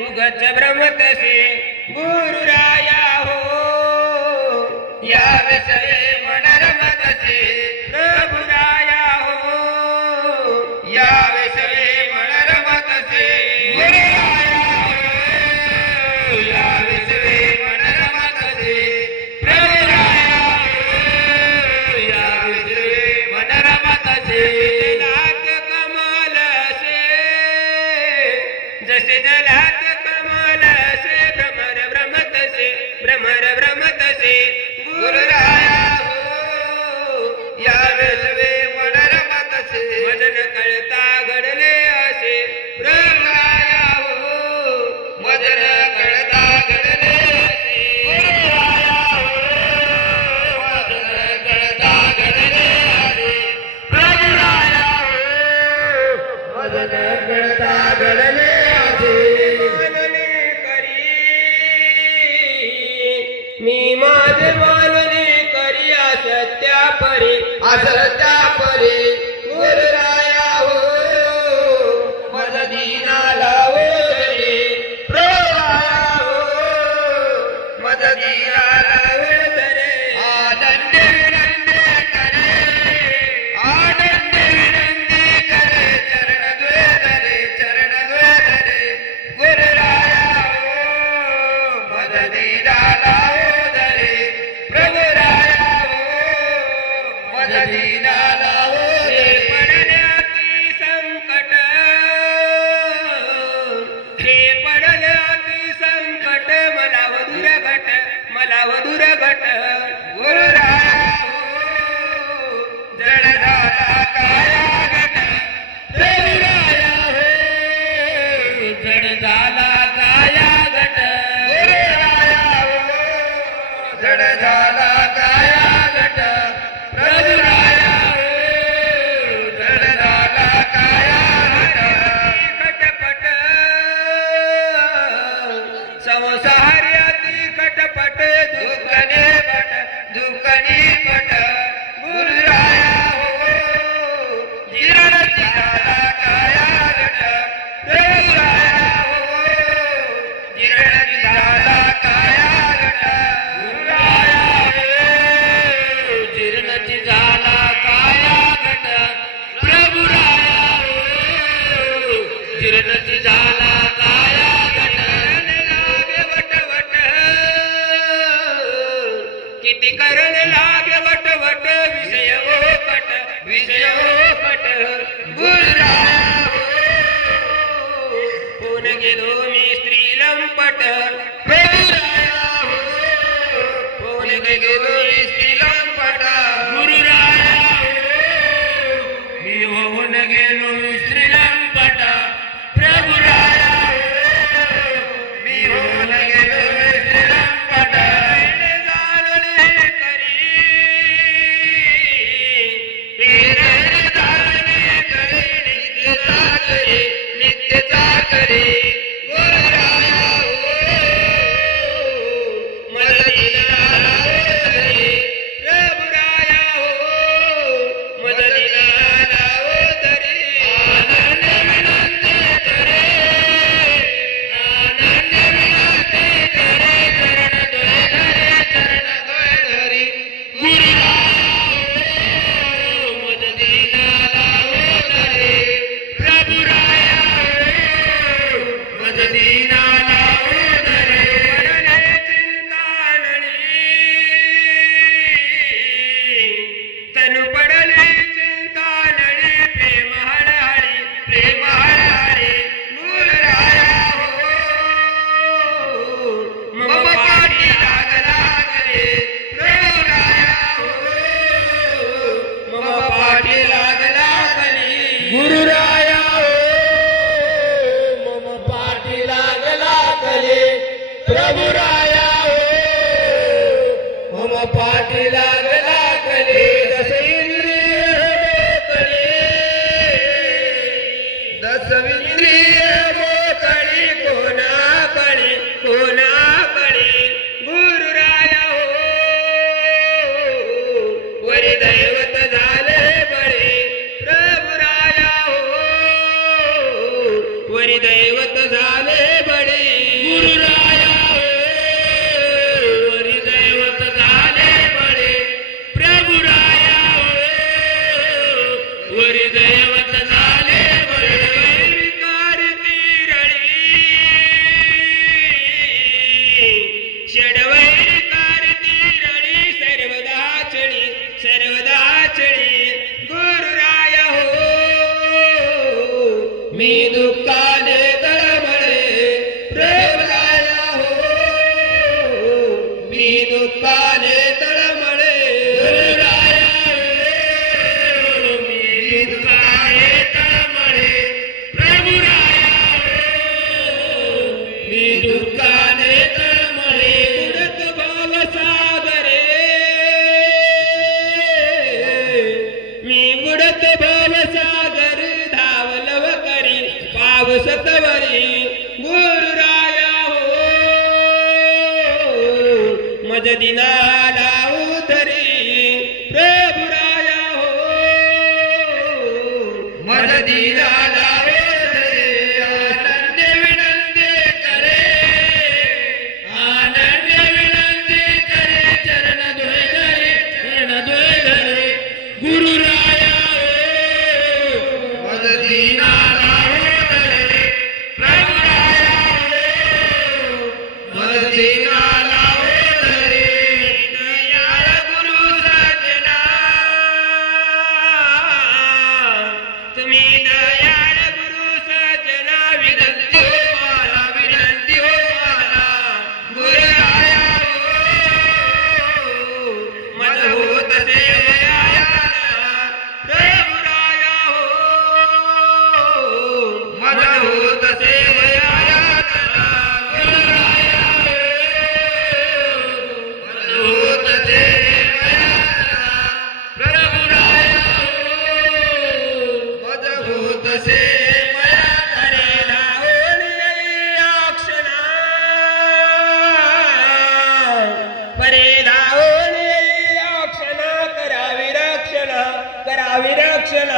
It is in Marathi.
उगच भ्रमतसे गुरुराया हो या विषये मन रमतसे प्रभुराया हो या विषये मन रमतसे गुरुराया हो या विषये मन रमतसे प्रभुराया हो या विषये मन रमतसे जलात कमल से जसे जलात भ्रमर भ्रमतसे गुरुराया हो या विषये मन रमतसे मदन कळता घडले असे प्रभुराया हो मदन कळता घडले असे गुरुराया हो मदन कळता घडले असे प्रभुराया हो मदन कळता घडले मी माझे मानने करी असत्या परी गुरुराया हो मज दीनाला हो तरी प्रभुराया हो मज दीनाला हो तरी आनंद विनंदी करे चरण द्वे गुरुराया हो मज दीनाला दीनाला हो पडल्याती संकट हे पडल्याती संकट मला वधुर घट गुरुराया हो जड झाला काया घट गुरुराया हो जड झाला काया घट गुरुराया हो जड झाला काया घट प्रभुराया हो जड झाला काया घटपट संसार्याती खटपट दुःखने पट गुरुराया हो जीर्णची झाला काया घट प्रभुराया हो जीर्णची झाला काया घट गुरुराया हो जीर्णची झाला काया घट प्रभुराया हो जीर्णची झाला काया घट लागे वटवट किती करण लागे वटवट विषय पट गुरुराया हो होऊन गेलो मी स्त्रीलंपट प्रभुराया हो होऊन गेलो मी स्त्रीलंपट गुरुराया हो मी होऊन गेलो स्त्रीलंपट प्रभुराया हो मी होऊन गेलो स्त्रीलंपट जाणले करी नित्यचा करे गुरुराया हो मज दीनाला हो तरी प्रभुराया हो मज दीनाला हो तरी आनंद विनंती करे चरण द्वे धरी गुरुराया हो मज दीनाला हो तरी प्रभुराया मज दीनाला हो धरे पडले चिंतानळी तनु पडले चिंतानळी प्रेम हळहळी गुरुराया हो मम पाठी लागला करे प्रभुराया हो मम पाठी लागला कली गुरुराया प्रभुराया हो मम पाठी लागला कले दस इंद्रिय मोकळी कोणाकडे गुरुराया हो मज दिनाला उतरी प्रभुराया हो मज दिनाला उतरी आनंद विनंती करे चरण धोय धरे गुरुराया हो मज दिनाला उतरी प्रभुराया हो मज दिनाला करावी रक्षण